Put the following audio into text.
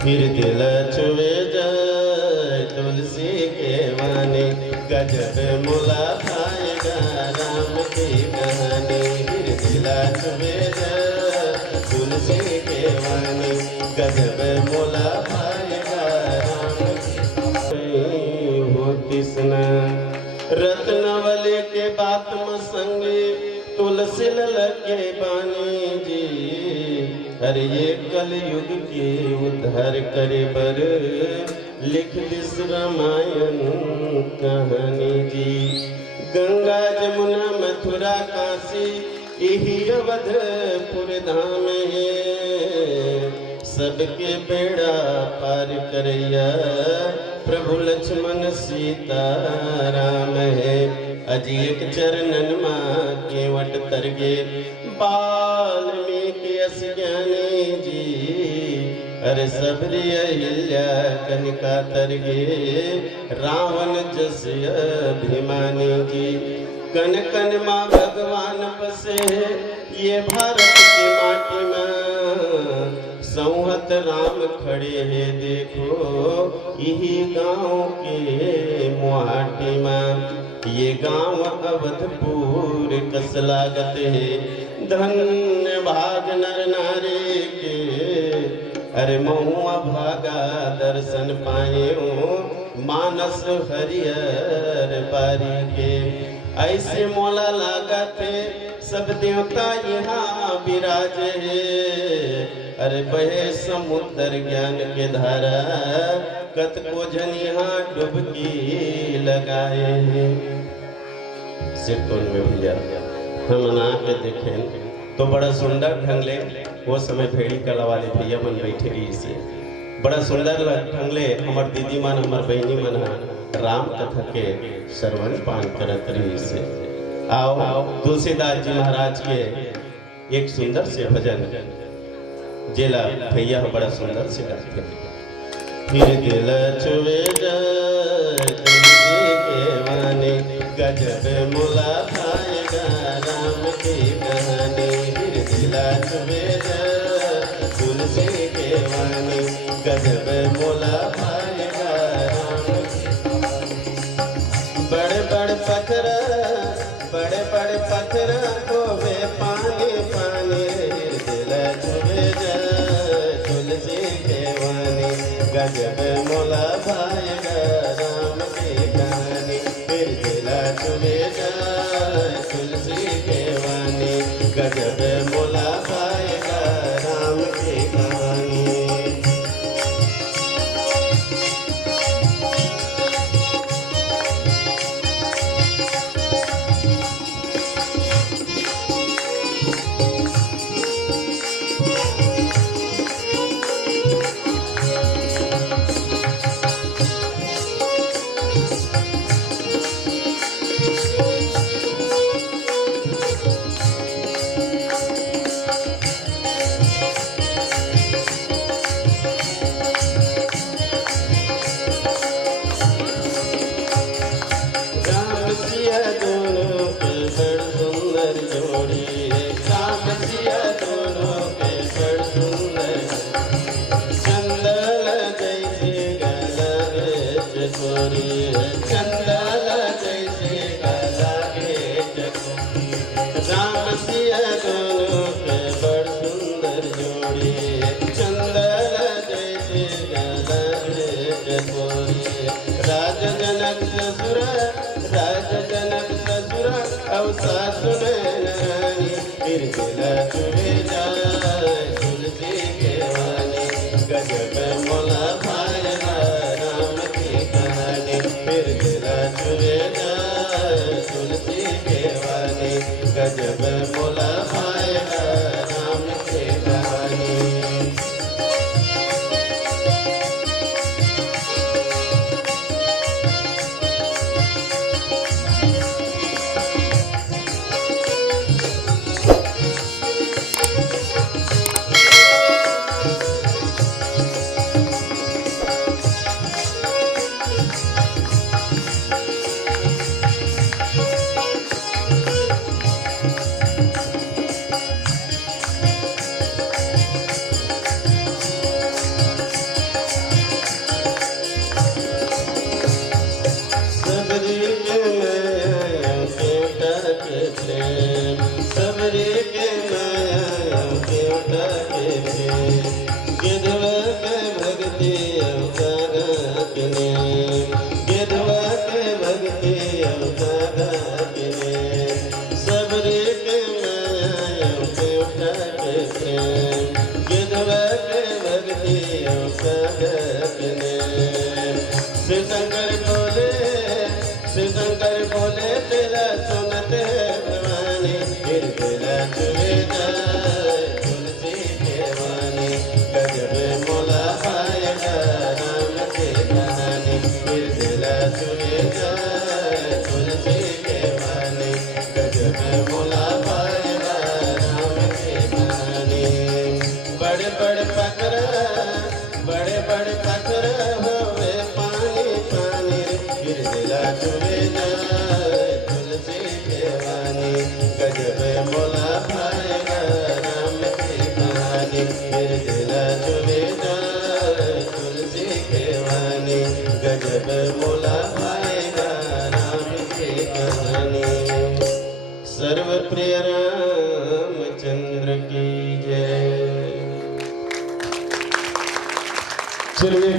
फिर दिल छुए जाए तुलसी के वाणी, गजब मुला खाएगा राम की कहानी। फिर दिल छुए जाए तुलसी के वाणी, गजब मुला खाएगा राम की हो कृष्ण। रत्नवली के बात में संगी तुलसी लगे बानी जी, अरे ये कलयुग के उद्धार करे बर लिख दिस रामायण कहानी जी। गंगा जमुना मथुरा काशी यही अवधपुर धाम है, सबके बेड़ा पार करैया प्रभु लक्ष्मण सीता राम है। अजी एक चरणन माँ केवट तरगे वाल्मीकि अस ज्ञानी जी, अरे सबरी अहिल्या कनिका तरगे रावण जस अभिमानी जी। कन कन माँ भगवान बसे ये भारत की माटी में, संहत राम खड़े हैं देखो यही गांव के मुहाटी में। ये गांव अवधपुर कस लागत है, धन्य भाग नर नारी के, अरे महुआ भागा दर्शन पाए मानस हरियर बारी के। ऐसे मोला लागते सब देवता यहाँ विराजे, अरे बहे समुद्र ज्ञान के धारा, कत को जन यहाँ डुबकी लगाए हैं। सिरकोन में भैया हम ना के देखें तो बड़ा सुंदर ढंगले वो समय भेड़ी कला वाले भैया मन बैठे रही से बड़ा सुंदर ढंगले हमार दीदी मन हमार बहनी मन राम कथा के श्रवण पान करत रही से। आओ तुलसीदास जी महाराज के एक सुंदर से भजन जेला भैया बड़ा सुंदर से गाते हैं। फिर दिल छुए जाए तुलसी के वाणी, गजब मुला खाएगा राम की कहानी। फिर दिल छुए जाए तुलसी के वाणी, गजब मुला खाएगा राम की कहानी। बड़े बड़े पत्थर को वे पानी पानी, दिल छुए जाए तुलसी के वाणी, गजब मोला भाएगा राम की कहानी। फिर दिल छुए जाए तुलसी के वाणी, गजब मोला भाएगा राम की कहानी। गजब मोला भाएगा राम की कहानी। भक्ति अवतारकने गिद्धवा के भक्ति अवतारकने सबरे के माया के उठा के प्रेम गिद्धवा के भक्ति अवतारकने शिव शंकर बोले तेरा सुनते भवानी फिर तेरा चुवे जाए तुलसी के वाणी गजब मोला पाएगा राम की कहानी फिर तेरा चुवे जाए तुलसी के वाणी गजब मोला पाएगा राम की कहानी बड़े बड़े पत्थर होवे पानी पानी फिर तेरा चुवे जाए तुलसी के वाणी गजब मोला पाएगा राम की कहानी फिर तेरा चुवे जाए तुलसी के वाणी गजब मोला पाएगा राम की कहानी। सर्वप्रिय रामचंद्र की जय। चलिए